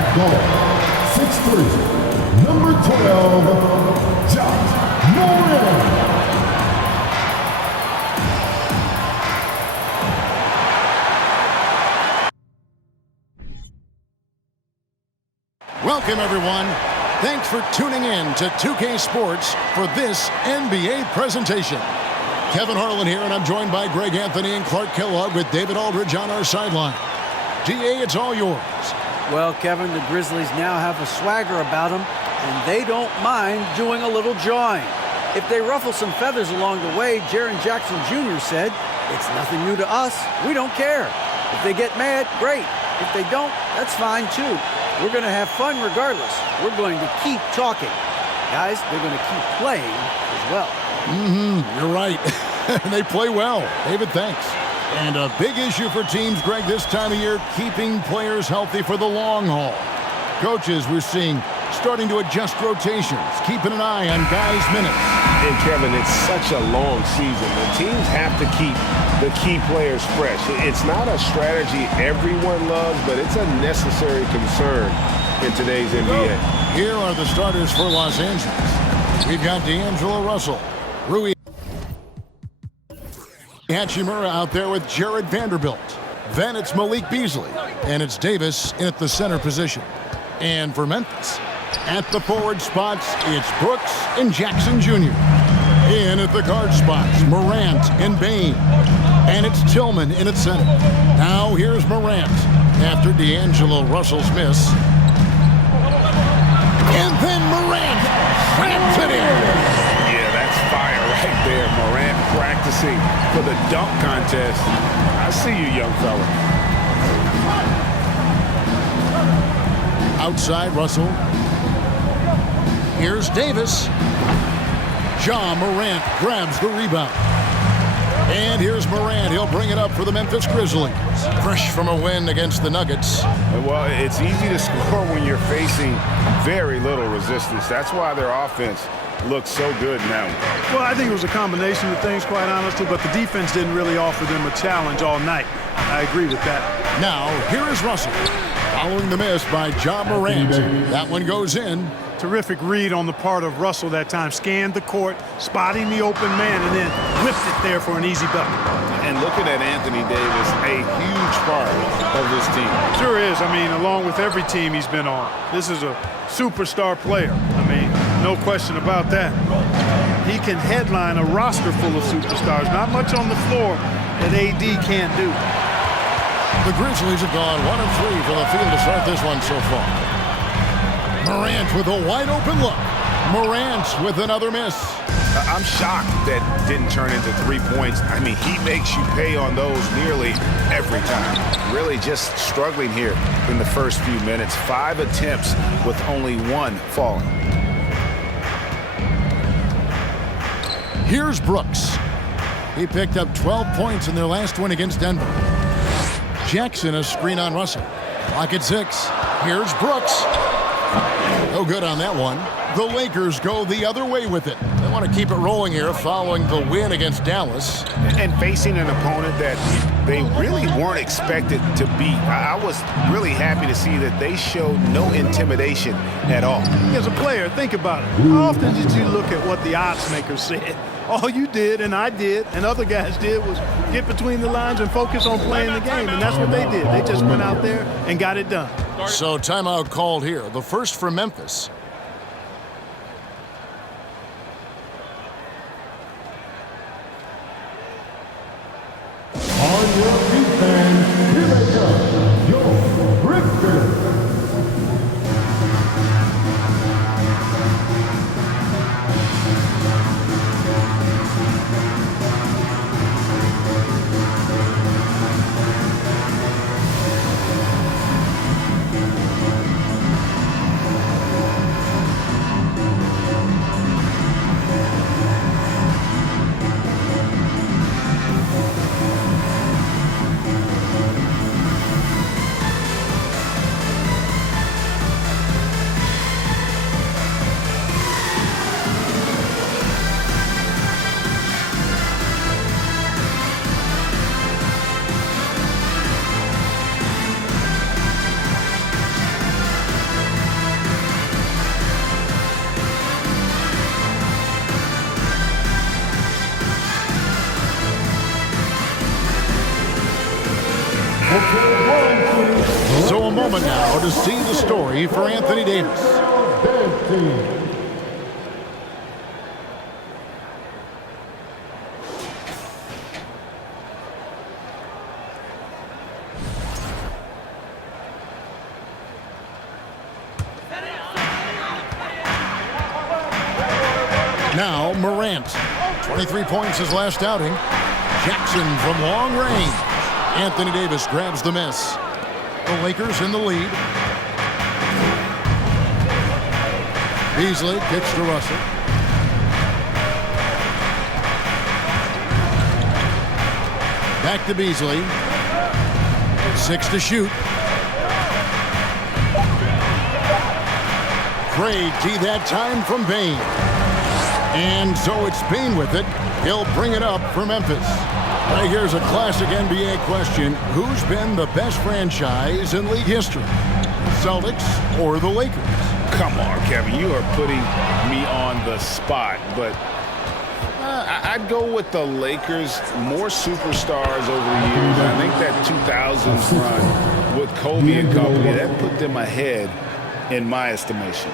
At goal, 6'3", number 12, Josh Moran. Welcome, everyone. Thanks for tuning in to 2K Sports for this NBA presentation. Kevin Harlan here, and I'm joined by Greg Anthony and Clark Kellogg with David Aldridge on our sideline. DA, it's all yours. Well, Kevin, the Grizzlies now have a swagger about them, and they don't mind doing a little jawing. If they ruffle some feathers along the way, Jaren Jackson Jr. said, "It's nothing new to us. We don't care. If they get mad, great. If they don't, that's fine too. We're going to have fun regardless. We're going to keep talking." Guys, they're going to keep playing as well. You're right. They play well. David, thanks. And a big issue for teams, Greg, this time of year, keeping players healthy for the long haul. Coaches, we're seeing, starting to adjust rotations, keeping an eye on guys' minutes. And, Kevin, it's such a long season. The teams have to keep the key players fresh. It's not a strategy everyone loves, but it's a necessary concern in today's NBA. Here are the starters for Los Angeles. We've got D'Angelo Russell, Rui Hachimura out there with Jared Vanderbilt. Then it's Malik Beasley, and it's Davis in at the center position. And for Memphis, at the forward spots, it's Brooks and Jackson Jr. In at the guard spots, Morant and Bane. And it's Tillman in at center. Now here's Morant after D'Angelo Russell's miss. And then Morant slams it in. Yeah, that's fire right there. Morant practicing for the dunk contest. I see you, young fella. Outside Russell. Here's Davis. Ja Morant grabs the rebound. And here's Morant. He'll bring it up for the Memphis Grizzlies. Fresh from a win against the Nuggets. Well, it's easy to score when you're facing very little resistance. That's why their offense looks so good now. Well, I think it was a combination of things, quite honestly, but the defense didn't really offer them a challenge all night. I agree with that. Now, here is Russell. Following the miss by Ja Morant. That one goes in. Terrific read on the part of Russell that time. Scanned the court, spotting the open man, and then whipped it there for an easy bucket. And looking at Anthony Davis, a huge part of this team. Sure is. I mean, along with every team he's been on. This is a superstar player. I mean, no question about that. He can headline a roster full of superstars. Not much on the floor that AD can't do. The Grizzlies have gone 1 of 3 for the field to start this one so far. Morant with a wide open look. Morant with another miss. I'm shocked that didn't turn into 3 points. I mean, he makes you pay on those nearly every time. Really just struggling here in the first few minutes. 5 attempts with only 1 falling. Here's Brooks. He picked up 12 points in their last win against Denver. Jackson a screen on Russell. Clock at 6. Here's Brooks. No good on that one. The Lakers go the other way with it. They want to keep it rolling here following the win against Dallas. And facing an opponent that they really weren't expected to beat. I was really happy to see that they showed no intimidation at all. As a player, think about it. How often did you look at what the odds makers said? All you did, and I did, and other guys did, was get between the lines and focus on playing the game, and that's what they did. They just went out there and got it done. So timeout called here. The first for Memphis. On your feet, fans, here they come, your Grizzlies. moment now to see the story for Anthony Davis. Dance team. Now Morant. 23 points his last outing. Jackson from long range. Anthony Davis grabs the miss. The Lakers in the lead. Beasley kicks to Russell. Back to Beasley. 6 to shoot. Great D that time from Bain. And so it's Bain with it. He'll bring it up for Memphis. Right, here's a classic NBA question. Who's been the best franchise in league history? Celtics or the Lakers? Come on, Kevin. You are putting me on the spot. But I'd go with the Lakers. More superstars over the years. I think that 2000s run with Kobe and company, that put them ahead in my estimation.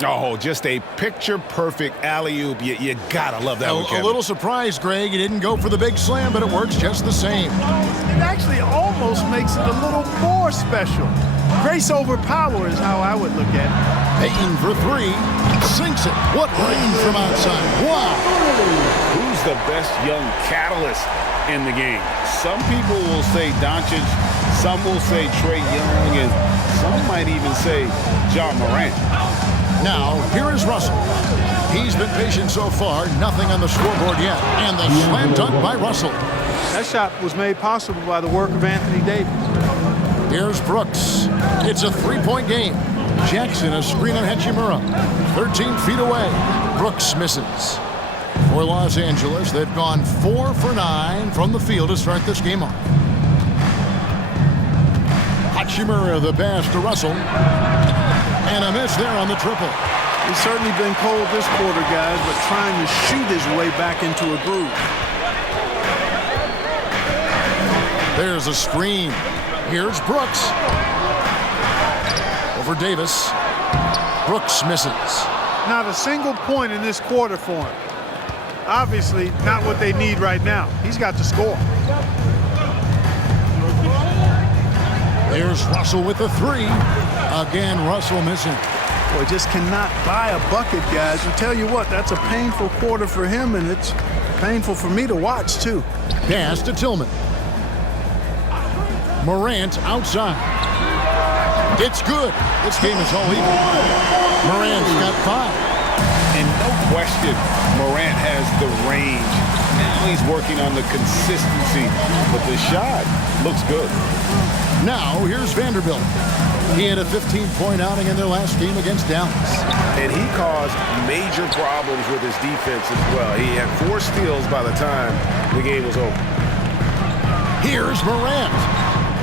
Oh, just a picture-perfect alley-oop. You gotta love that one, Kevin. A little surprised, Greg. He didn't go for the big slam, but it works just the same. It actually almost makes it a little more special. Grace over power is how I would look at it. Payton for 3. Sinks it. What range from outside. Wow. Who's the best young catalyst in the game? Some people will say Doncic. Some will say Trae Young. And some might even say John Morant. Now, here is Russell. He's been patient so far. Nothing on the scoreboard yet. And the slam dunk by Russell. That shot was made possible by the work of Anthony Davis. Here's Brooks. It's a 3-point game. Jackson, a screen on Hachimura. 13 feet away. Brooks misses. For Los Angeles, they've gone 4 for 9 from the field to start this game off. Hachimura, the pass to Russell. And a miss there on the triple. He's certainly been cold this quarter, guys, but trying to shoot his way back into a groove. There's a screen. Here's Brooks. Over Davis. Brooks misses. Not a single point in this quarter for him. Obviously, not what they need right now. He's got to score. There's Russell with the 3. Again, Russell missing. Boy, just cannot buy a bucket, guys. I tell you what, that's a painful quarter for him, and it's painful for me to watch, too. Pass to Tillman. Morant outside. It's good. This game is all even. Morant's got 5. And no question, Morant has the range. Now he's working on the consistency, but the shot looks good. Now, here's Vanderbilt. He had a 15-point outing in their last game against Dallas. And he caused major problems with his defense as well. He had 4 steals by the time the game was over. Here's Morant.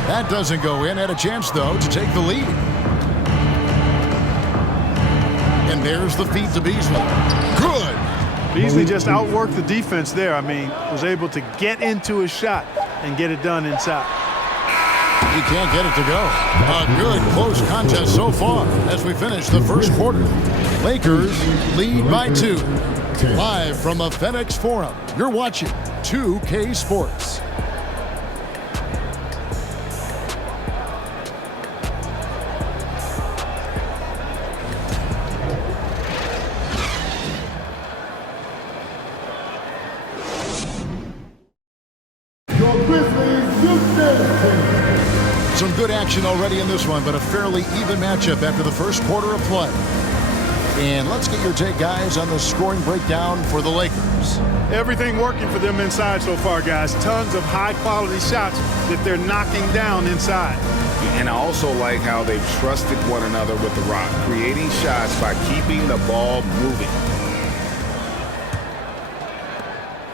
That doesn't go in. Had a chance, though, to take the lead. And there's the feed to Beasley. Good. Beasley just outworked the defense there. I mean, was able to get into his shot and get it done inside. He can't get it to go. A good close contest so far as we finish the first quarter. Lakers lead by 2. Live from the FedEx Forum, you're watching 2K Sports. Your Grizzlies Houston team. Some good action already in this one, but a fairly even matchup after the first quarter of play. And let's get your take, guys, on the scoring breakdown for the Lakers. Everything working for them inside so far, guys. Tons of high-quality shots that they're knocking down inside. And I also like how they've trusted one another with the rock, creating shots by keeping the ball moving.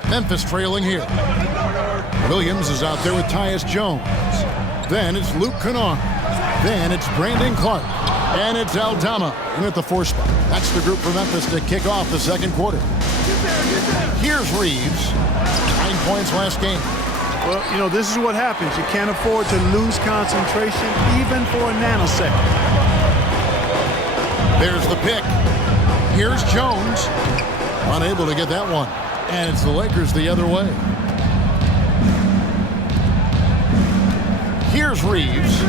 Memphis trailing here. Williams is out there with Tyus Jones. Then it's Luke Kennard. Then it's Brandon Clark. And it's Aldama in at the 4 spot. That's the group for Memphis to kick off the second quarter. Here's Reeves. 9 points last game. Well, you know, this is what happens. You can't afford to lose concentration even for a nanosecond. There's the pick. Here's Jones. Unable to get that one. And it's the Lakers the other way. Here's Reeves.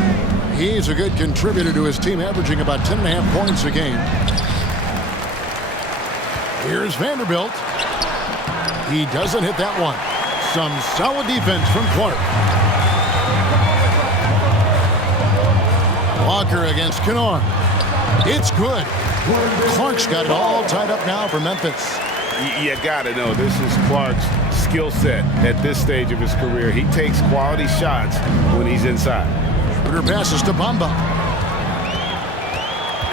He's a good contributor to his team, averaging about 10.5 points a game. Here's Vanderbilt. He doesn't hit that one. Some solid defense from Clark. Walker against Kennard. It's good. Clark's got it all tied up now for Memphis. You got to know this is Clark's skill set at this stage of his career. He takes quality shots when he's inside. Schroeder passes to Bamba.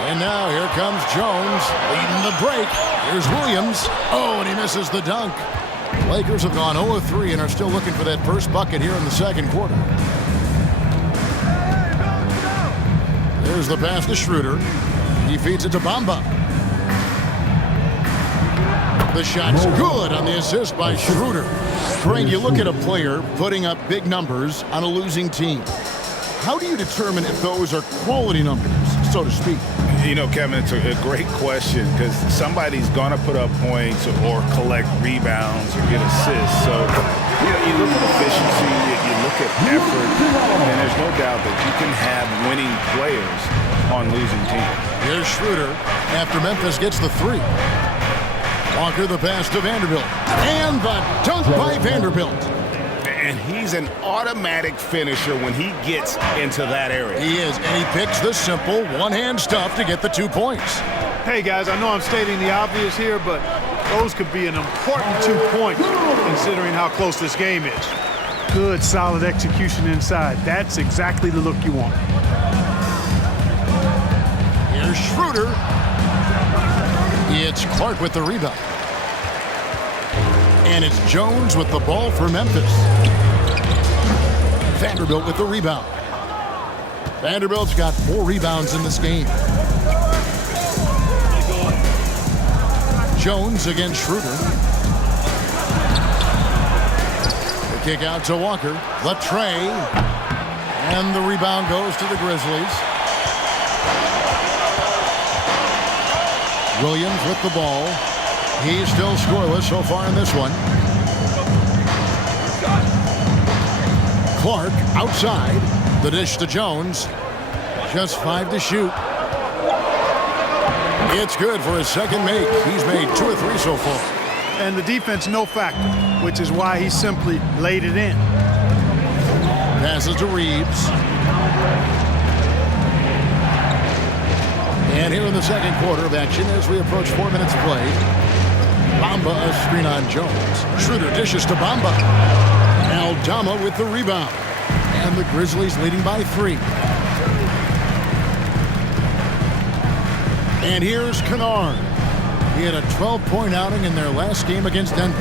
And now here comes Jones leading the break. Here's Williams. Oh, and he misses the dunk. Lakers have gone 0-3 and are still looking for that first bucket here in the second quarter. There's the pass to Schroeder. He feeds it to Bamba. The shot's good on the assist by Schroeder. Craig, you look at a player putting up big numbers on a losing team. How do you determine if those are quality numbers, so to speak? You know, Kevin, it's a great question because somebody's going to put up points or collect rebounds or get assists. So, you know, you look at efficiency, you look at effort, and there's no doubt that you can have winning players on losing teams. Here's Schroeder after Memphis gets the three. Walker the pass to Vanderbilt. And the dunk by Vanderbilt. And he's an automatic finisher when he gets into that area. He is, and he picks the simple one-hand stuff to get the 2 points. Hey, guys, I know I'm stating the obvious here, but those could be an important 2 points considering how close this game is. Good, solid execution inside. That's exactly the look you want. Here's Schroeder. It's Clark with the rebound. And it's Jones with the ball for Memphis. Vanderbilt with the rebound. Vanderbilt's got 4 rebounds in this game. Jones against Schroeder. The kick out to Walker. The tray. And the rebound goes to the Grizzlies. Williams with the ball. He's still scoreless so far in this one. Clark outside. The dish to Jones. Just 5 to shoot. It's good for his second make. He's made 2 or 3 so far. And the defense no factor, which is why he simply laid it in. Passes to Reeves. And here in the second quarter of action as we approach 4 minutes of play. Bamba a screen on Jones. Schroeder dishes to Bamba. Aldama with the rebound. And the Grizzlies leading by 3. And here's Kennard. He had a 12-point outing in their last game against Denver.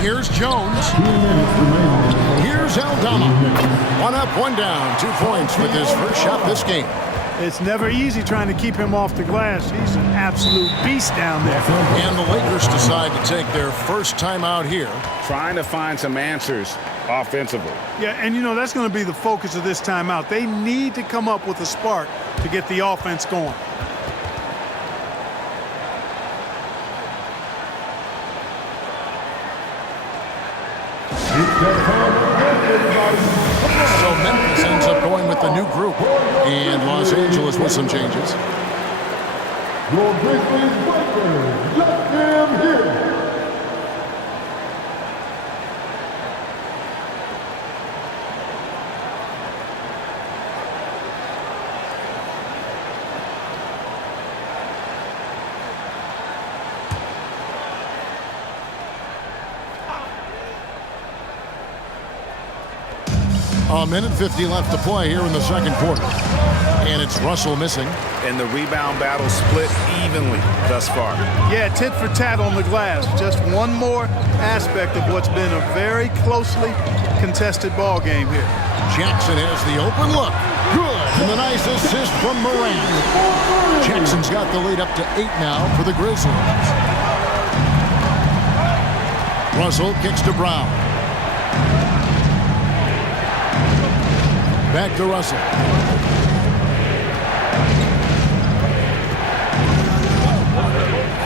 Here's Jones. Here's Aldama. 1 up, 1 down. 2 points with his first shot this game. It's never easy trying to keep him off the glass. He's an absolute beast down there. And the Lakers decide to take their first time out here. Trying to find some answers offensively. Yeah, and you know, that's going to be the focus of this timeout. They need to come up with a spark to get the offense going. So Memphis ends up going with the new group. And Los Angeles with some changes. Your Grizzlies breakers, let them hear it. A minute 50 left to play here in the second quarter. And it's Russell missing. And the rebound battle split evenly thus far. Yeah, tit for tat on the glass. Just one more aspect of what's been a very closely contested ball game here. Jackson has the open look. Good. And the nice assist from Moran. Jackson's got the lead up to 8 now for the Grizzlies. Russell kicks to Brown. Back to Russell.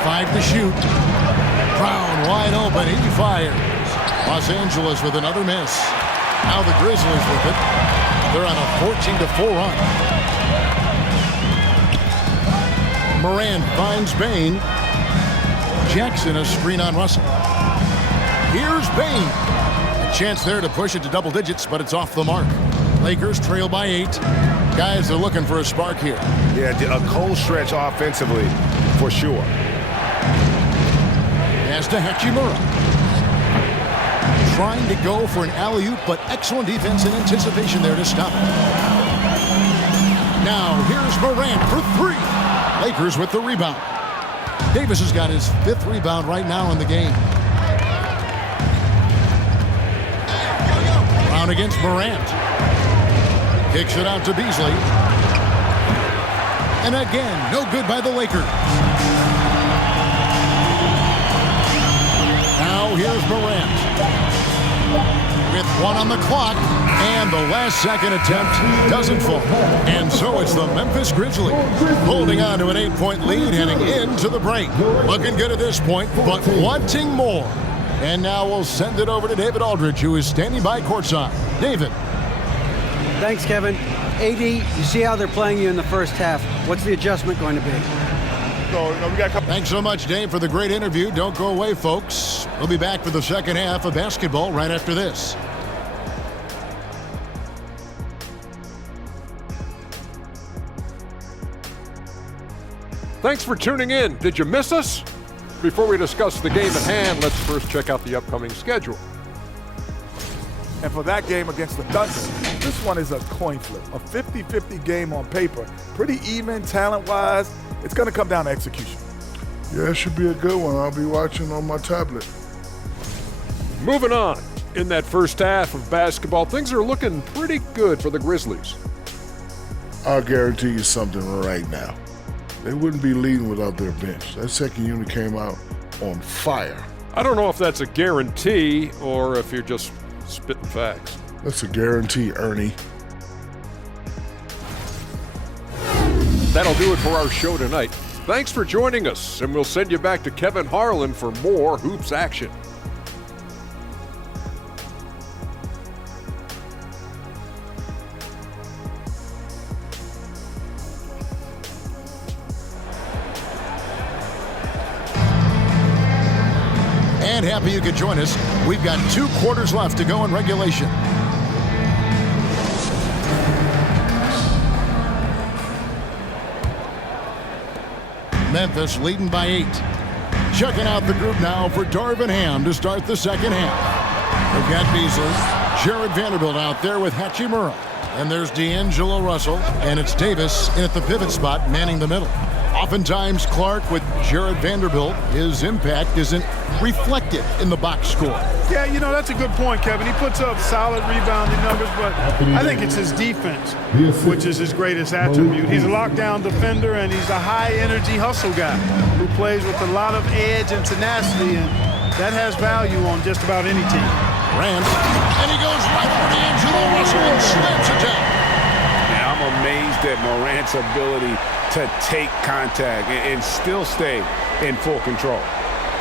Five to shoot. Brown wide open. He fires. Los Angeles with another miss. Now the Grizzlies with it. They're on a 14-4 run. Morant finds Bain. Jackson a screen on Russell. Here's Bain. A chance there to push it to double digits, but it's off the mark. Lakers trail by 8. Guys are looking for a spark here. Yeah, a cold stretch offensively for sure. Pass to Hachimura. Trying to go for an alley-oop, but excellent defense and anticipation there to stop it. Now here's Morant for 3. Lakers with the rebound. Davis has got his 5th rebound right now in the game. Brown against Morant. Kicks it out to Beasley. And again, no good by the Lakers. Now here's Morant. With 1 on the clock, and the last second attempt doesn't fall. And so it's the Memphis Grizzlies holding on to an 8-point lead heading into the break. Looking good at this point, but wanting more. And now we'll send it over to David Aldridge, who is standing by courtside. David. Thanks, Kevin. AD, you see how they're playing you in the first half. What's the adjustment going to be? Thanks so much, Dave, for the great interview. Don't go away, folks. We'll be back for the second half of basketball right after this. Thanks for tuning in. Did you miss us? Before we discuss the game at hand, let's first check out the upcoming schedule. And for that game against the Thunder, this one is a coin flip, a 50-50 game on paper. Pretty even talent-wise. It's going to come down to execution. Yeah, it should be a good one. I'll be watching on my tablet. Moving on. In that first half of basketball, things are looking pretty good for the Grizzlies. I'll guarantee you something right now. They wouldn't be leading without their bench. That second unit came out on fire. I don't know if that's a guarantee or if you're just spitting facts. That's a guarantee, Ernie. That'll do it for our show tonight. Thanks for joining us, and we'll send you back to Kevin Harlan for more hoops action. And happy you could join us. We've got 2 quarters left to go in regulation. Memphis leading by 8. Checking out the group now for Darvin Ham to start the second half. We've got Beasley, Jared Vanderbilt out there with Hachimura. And there's D'Angelo Russell, and it's Davis in at the pivot spot, manning the middle. Oftentimes, Clark with Jared Vanderbilt, his impact isn't reflected in the box score. Yeah, you know, that's a good point, Kevin. He puts up solid rebounding numbers, but I think it's his defense, which is his greatest attribute. He's a lockdown defender, and he's a high-energy hustle guy who plays with a lot of edge and tenacity, and that has value on just about any team. Grant, and he goes right over D'Angelo Russell and slams it down. Yeah, I'm amazed at Morant's ability to take contact and still stay in full control.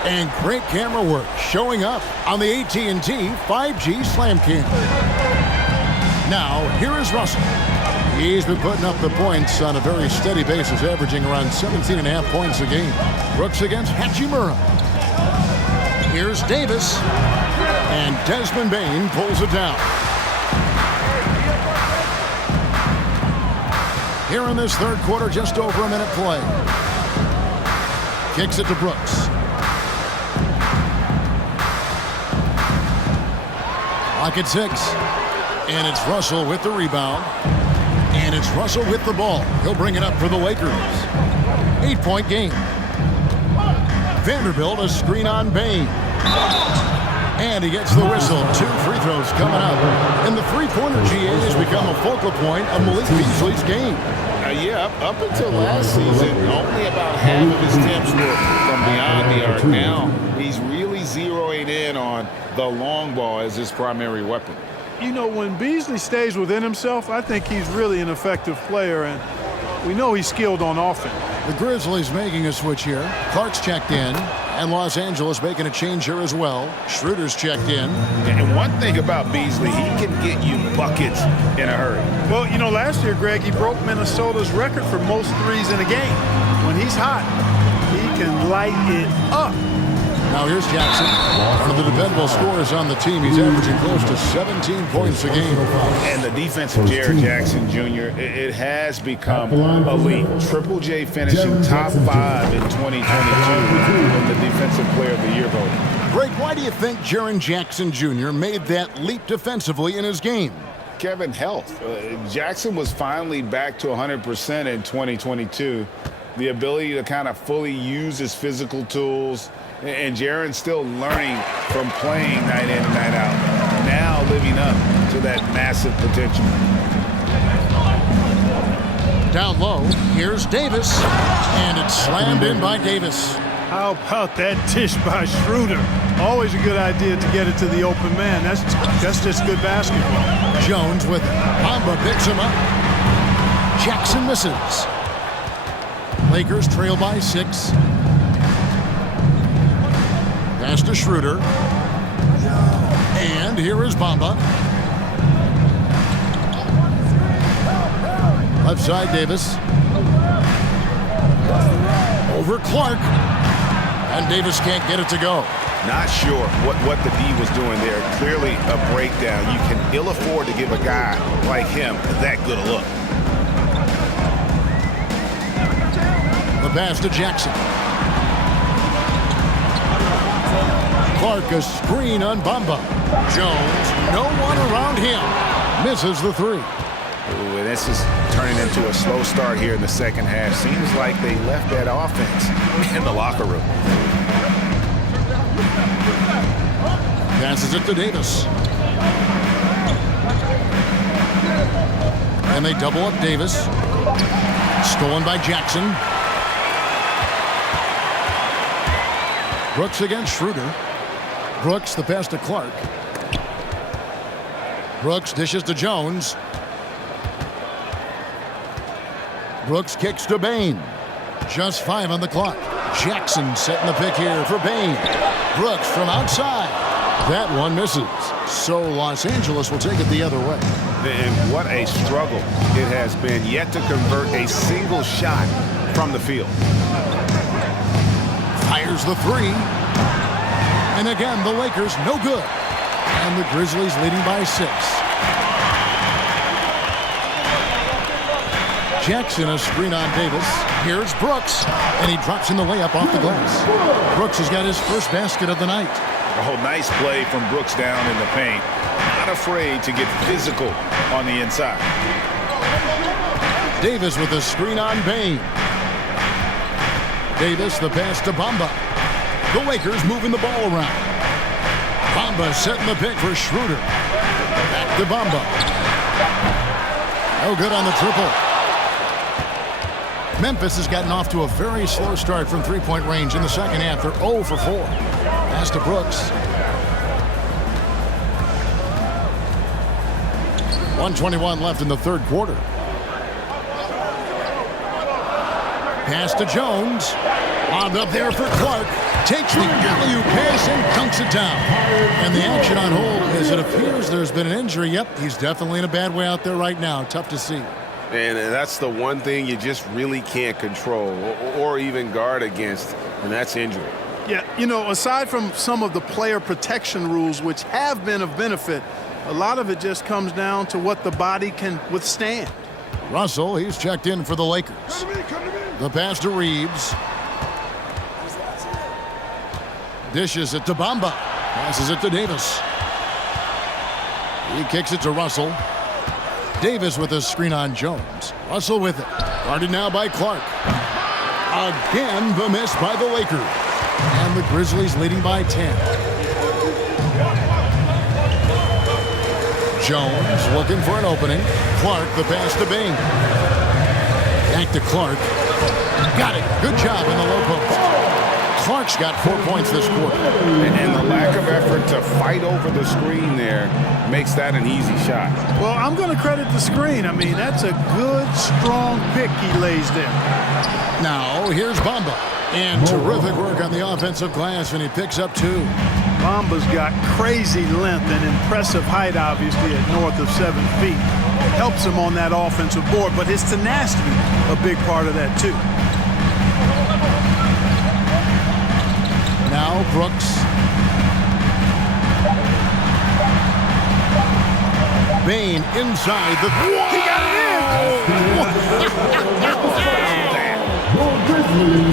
And great camera work showing up on the AT&T 5G Slam Cam. Now, here is Russell. He's been putting up the points on a very steady basis, averaging around 17.5 points a game. Brooks against Hachimura. Here's Davis. And Desmond Bain pulls it down. Here in this third quarter, just over a minute play. Kicks it to Brooks. Clock at 6. And it's Russell with the rebound. And it's Russell with the ball. He'll bring it up for the Lakers. 8-point game. Vanderbilt, a screen on Bain. And he gets the whistle. 2 free throws coming up. And the three-pointer GA has become a focal point of Malik Beasley's game. Yeah, up until last season, only about half of his attempts were from beyond the arc. Now, he's really zeroing zone in on the long ball as his primary weapon. You know, when Beasley stays within himself, I think he's really an effective player, and we know he's skilled on offense. The Grizzlies making a switch here. Clark's checked in, and Los Angeles making a change here as well. Schroeder's checked in. And one thing about Beasley, he can get you buckets in a hurry. Well, you know, last year, Greg, he broke Minnesota's record for most threes in a game. When he's hot, he can light it up. Now here's Jackson, one of the dependable scorers on the team. He's averaging close to 17 points a game. And the defense of Jared Jackson Jr., it has become elite. Triple J finishing top 5 in 2022 in the Defensive Player of the Year voting. Greg, why do you think Jaren Jackson Jr. made that leap defensively in his game? Kevin, health. Jackson was finally back to 100% in 2022. The ability to kind of fully use his physical tools. And Jaren's still learning from playing night in and night out. Now living up to that massive potential. Down low, here's Davis. And it's slammed in by Davis. How about that dish by Schroeder? Always a good idea to get it to the open man. That's just good basketball. Jones with it. Bamba picks him up. Jackson misses. Lakers trail by 6. Pass to Schroeder. And here is Bamba. Left side, Davis. Over Clark. And Davis can't get it to go. Not sure what the D was doing there. Clearly a breakdown. You can ill afford to give a guy like him that good a look. The pass to Jackson. Clark, a screen on Bamba. Jones, no one around him. Misses the 3. Ooh, and this is turning into a slow start here in the second half. Seems like they left that offense in the locker room. Passes it to Davis. And they double up Davis. Stolen by Jackson. Brooks against Schroeder. Brooks, the pass to Clark. Brooks dishes to Jones. Brooks kicks to Bain. Just 5 on the clock. Jackson setting the pick here for Bain. Brooks from outside. That one misses. So Los Angeles will take it the other way. And what a struggle it has been yet to convert a single shot from the field. Fires the 3. And again, the Lakers no good. And the Grizzlies leading by 6. Jackson, a screen on Davis. Here's Brooks. And he drops in the layup off the glass. Brooks has got his first basket of the night. Oh, nice play from Brooks down in the paint. Not afraid to get physical on the inside. Davis with a screen on Bain. Davis, the pass to Bamba. The Lakers moving the ball around. Bamba setting the pick for Schroeder. Back to Bamba. No good on the triple. Memphis has gotten off to a very slow start from three-point range in the second half. They're 0 for 4. Pass to Brooks. 1:21 left in the third quarter. Pass to Jones. Lobbed up there for Clark. Takes the alley-oop pass and dunks it down. And the action on hold as it appears there's been an injury. Yep, he's definitely in a bad way out there right now. Tough to see. And that's the one thing you just really can't control or even guard against, and that's injury. Yeah, you know, aside from some of the player protection rules, which have been of benefit, a lot of it just comes down to what the body can withstand. Russell, he's checked in for the Lakers. The pass to Reeves. Dishes it to Bamba. Passes it to Davis. He kicks it to Russell. Davis with a screen on Jones. Russell with it. Guarded now by Clark. Again, the miss by the Lakers. And the Grizzlies leading by 10. Jones looking for an opening. Clark, the pass to Bain. Back to Clark. Got it. Good job in the low post. Clark's got 4 points this quarter. And the lack of effort to fight over the screen there makes that an easy shot. Well, I'm going to credit the screen. I mean, that's a good, strong pick he lays there. Now, here's Bamba. And terrific work on the offensive glass, and he picks up 2. Bamba's got crazy length and impressive height, obviously, at north of 7 feet. Helps him on that offensive board, but his tenacity, a big part of that, too. Now Brooks. Bain inside the... He got it in!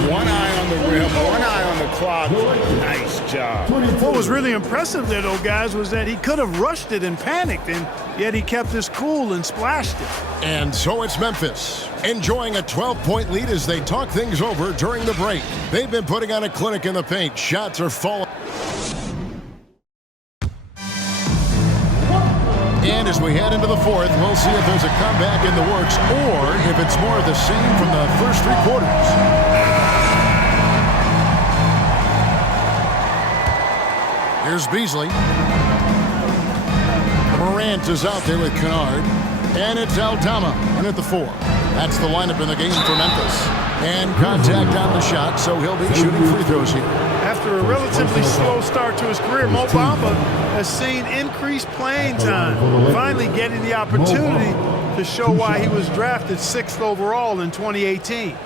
One eye on the rim, one eye on the clock. Nice job. What was really impressive there, though, guys, was that he could have rushed it and panicked, and yet he kept his cool and splashed it. And so it's Memphis, enjoying a 12-point lead as they talk things over during the break. They've been putting on a clinic in the paint. Shots are falling. And as we head into the fourth, we'll see if there's a comeback in the works or if it's more of the same from the first 3 quarters. Here's Beasley. Morant is out there with Kennard. And it's Aldama in at the 4. That's the lineup in the game for Memphis. And contact on the shot, so he'll be shooting free throws here. After a relatively slow start to his career, Mo Bamba has seen increased playing time, finally getting the opportunity to show why he was drafted 6th overall in 2018.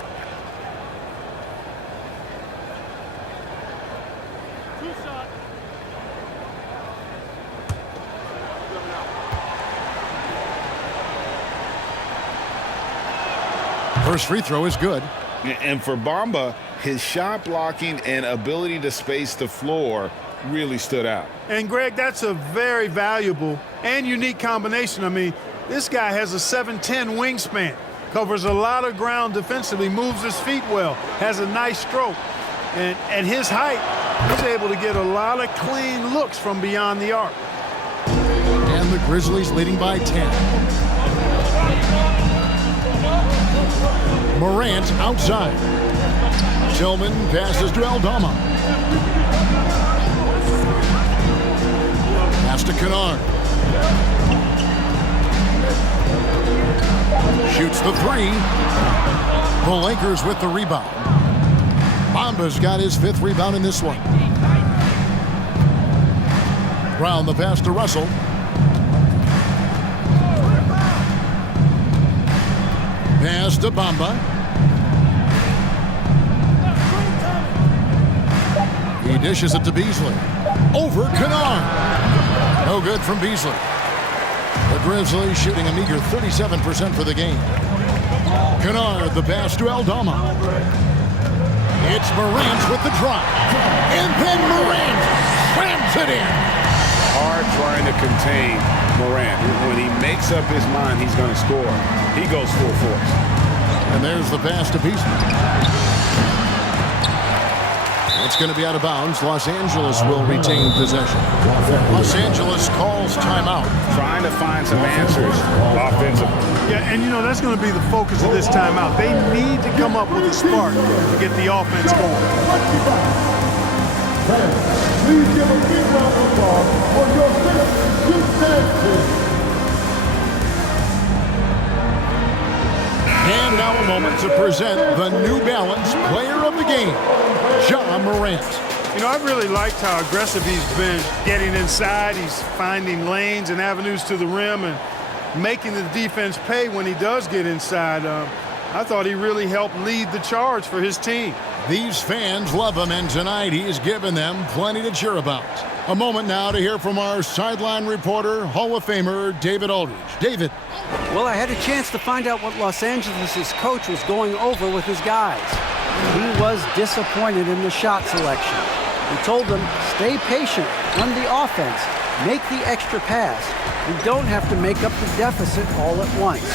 First free throw is good. And for Bamba, his shot blocking and ability to space the floor really stood out. And, Greg, that's a very valuable and unique combination. I mean, this guy has a 7'10" wingspan, covers a lot of ground defensively, moves his feet well, has a nice stroke. And at his height, he's able to get a lot of clean looks from beyond the arc. And the Grizzlies leading by 10. Morant outside. Tillman passes to Aldama. Pass to Kennard. Shoots the 3. The Lakers with the rebound. Bamba's got his 5th rebound in this one. Brown the pass to Russell. Pass to Bamba. He dishes it to Beasley. Over Kennard. No good from Beasley. The Grizzlies shooting a meager 37% for the game. Kennard the pass to Aldama. It's Morant with the drive. And then Morant slams it in. Hard trying to contain Morant. When he makes up his mind he's going to score, he goes full force. And there's the pass to Beasley. It's going to be out of bounds. Los Angeles will retain possession. Los Angeles calls timeout. Trying to find some answers offensively. Yeah, and you know, that's going to be the focus of this timeout. They need to come up with a spark to get the offense going. Please give a big round of applause for your fifth. And now a moment to present the New Balance Player of the Game, Ja Morant. You know, I've really liked how aggressive he's been getting inside. He's finding lanes and avenues to the rim and making the defense pay when he does get inside. I thought he really helped lead the charge for his team. These fans love him, and tonight he's given them plenty to cheer about. A moment now to hear from our sideline reporter, Hall of Famer David Aldridge. David. Well, I had a chance to find out what Los Angeles' coach was going over with his guys. He was disappointed in the shot selection. He told them, stay patient, run the offense, make the extra pass. We don't have to make up the deficit all at once.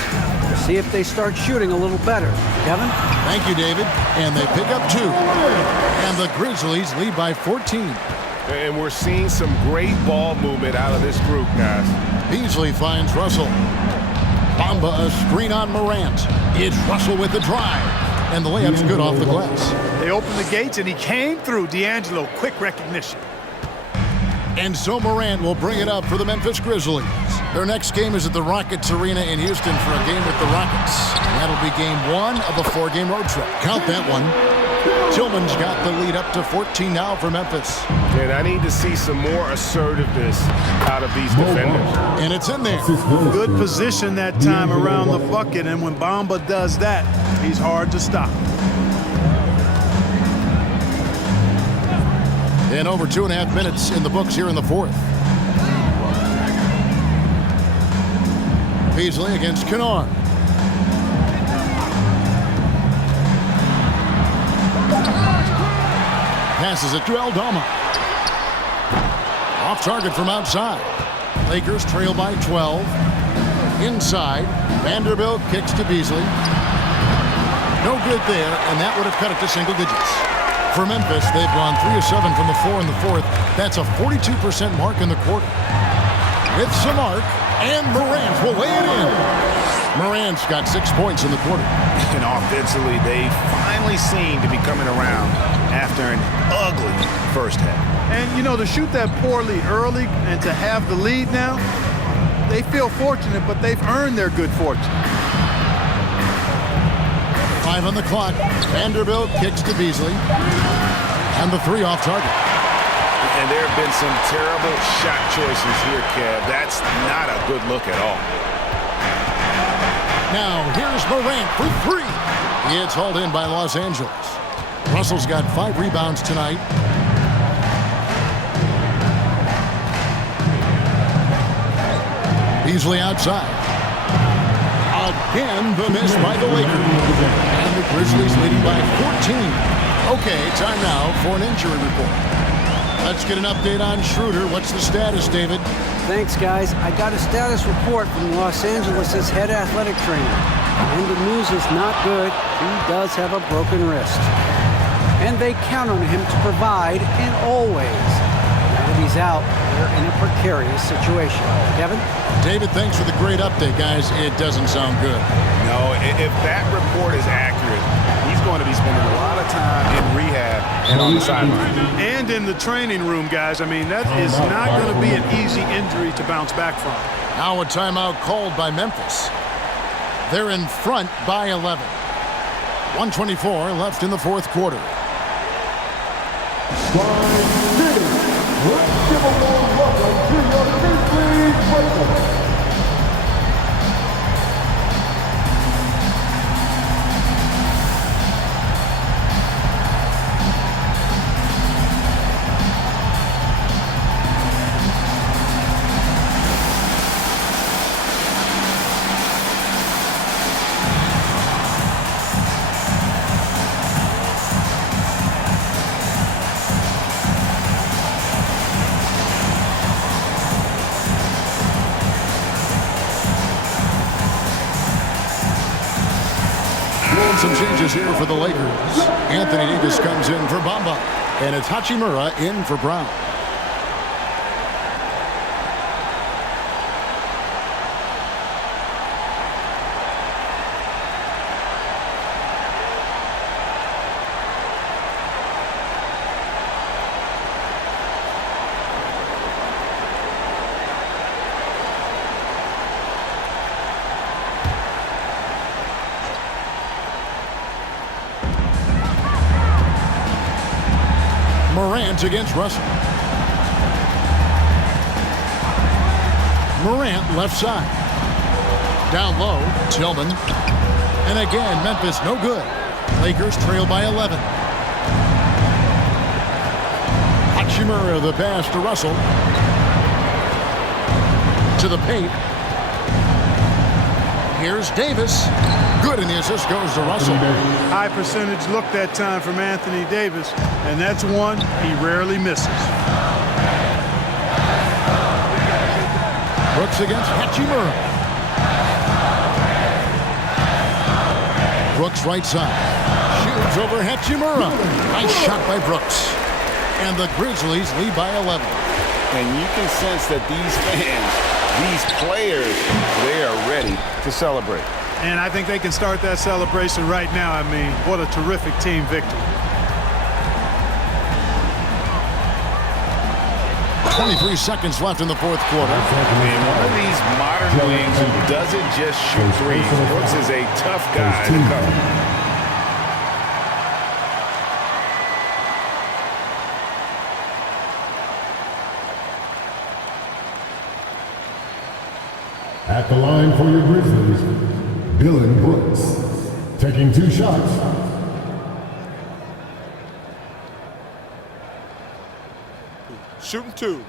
We'll see if they start shooting a little better. Kevin? Thank you, David. And they pick up 2. And the Grizzlies lead by 14. And we're seeing some great ball movement out of this group, guys. Beasley finds Russell. Bamba a screen on Morant. It's Russell with the drive. And the layup's good off the glass. They opened the gates, and he came through. D'Angelo, quick recognition. And so Morant will bring it up for the Memphis Grizzlies. Their next game is at the Rockets Arena in Houston for a game with the Rockets. And that'll be game 1 of a 4-game road trip. Count that one. Tillman's got the lead up to 14 now for Memphis. And I need to see some more assertiveness out of these defenders. And it's in there. Good position that time around the bucket, and when Bamba does that, he's hard to stop. And over 2.5 minutes in the books here in the fourth. Beasley against Kennard. Passes it to Aldama. Off target from outside. Lakers trail by 12. Inside. Vanderbilt kicks to Beasley. No good there, and that would have cut it to single digits. For Memphis, they've gone 3 of 7 from the floor in the fourth. That's a 42% mark in the quarter. With some arc, and Morant will lay it in. Morant's got 6 points in the quarter. And offensively, they finally seem to be coming around after an ugly first half. And, you know, to shoot that poor lead early and to have the lead now, they feel fortunate, but they've earned their good fortune. 5 on the clock. Vanderbilt kicks to Beasley. And the 3 off target. And there have been some terrible shot choices here, Kev. That's not a good look at all. Now, here's Morant for 3. It's hauled in by Los Angeles. Russell's got 5 rebounds tonight. Beasley outside. Again, the miss by the Lakers. And the Grizzlies leading by 14. Okay, time now for an injury report. Let's get an update on Schroeder. What's the status, David? Thanks, guys. I got a status report from Los Angeles' head athletic trainer. And the news is not good. He does have a broken wrist. And they count on him to provide in all ways. Now that he's out, they're in a precarious situation. Kevin? David, thanks for the great update, guys. It doesn't sound good. No, if that report is accurate, he's going to be spending a lot of time in rehab and on the sideline. And in the training room, guys. I mean, that is not going to be an easy injury to bounce back from. Now a timeout called by Memphis. They're in front by 11. 1:24 left in the fourth quarter. Let's give a warm welcome to your Grizzlies Breakers. Some changes here for the Lakers. Anthony Davis comes in for Bamba. And it's Hachimura in for Brown. Morant against Russell. Morant left side. Down low, Tillman. And again, Memphis no good. Lakers trail by 11. Hachimura the pass to Russell. To the paint. Here's Davis. Good, and the assist goes to Russell. High percentage look that time from Anthony Davis, and that's one he rarely misses. Brooks against Hachimura. Brooks right side. Shoots over Hachimura. Nice shot by Brooks. And the Grizzlies lead by 11. And you can sense that these fans, these players, they are ready to celebrate. And I think they can start that celebration right now. I mean, what a terrific team victory. 23 seconds left in the fourth quarter. Man, one of these modern wings who doesn't just shoot threes. Brooks is a tough guy to cover. At the line for your Grizzlies, Dylan Brooks, taking 2 shots. Shooting 2.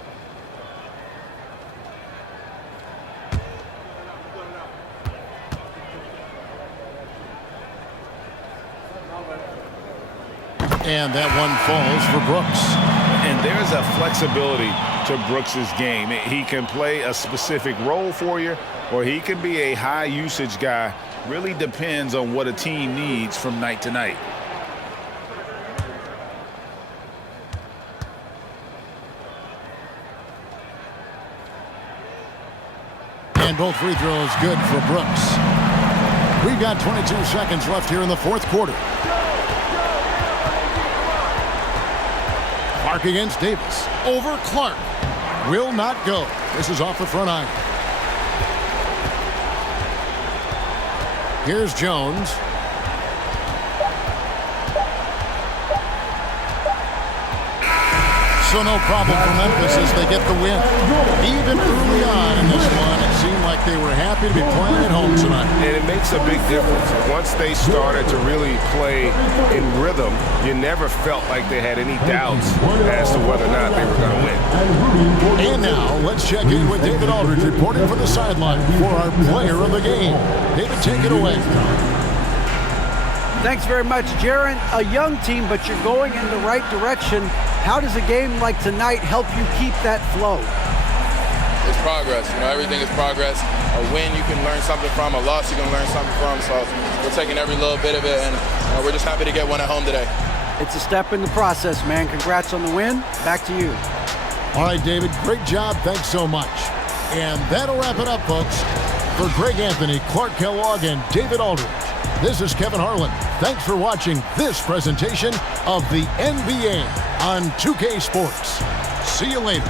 And that one falls for Brooks. And there's a flexibility to Brooks's game. He can play a specific role for you, or he can be a high usage guy. Really depends on what a team needs from night to night. And both free throws good for Brooks. We've got 22 seconds left here in the fourth quarter. Clark against Davis. Over Clark. Will not go. This is off the front iron. Here's Jones. So no problem for Memphis as they get the win. Even early on in this one, it seemed like they were happy to be playing at home tonight. And it makes a big difference. Once they started to really play in rhythm, you never felt like they had any doubts as to whether or not they were going to win. And now, let's check in with David Aldridge reporting from the sideline for our player of the game. David, take it away. Thanks very much, Jaron. A young team, but you're going in the right direction. How does a game like tonight help you keep that flow? It's progress. Everything is progress. A win you can learn something from, a loss you can learn something from. So we're taking every little bit of it, and we're just happy to get one at home today. It's a step in the process, man. Congrats on the win. Back to you. All right, David, great job. Thanks so much. And that'll wrap it up, folks. For Greg Anthony, Clark Kellogg, and David Aldridge, this is Kevin Harlan. Thanks for watching this presentation of the NBA on 2K Sports. See you later.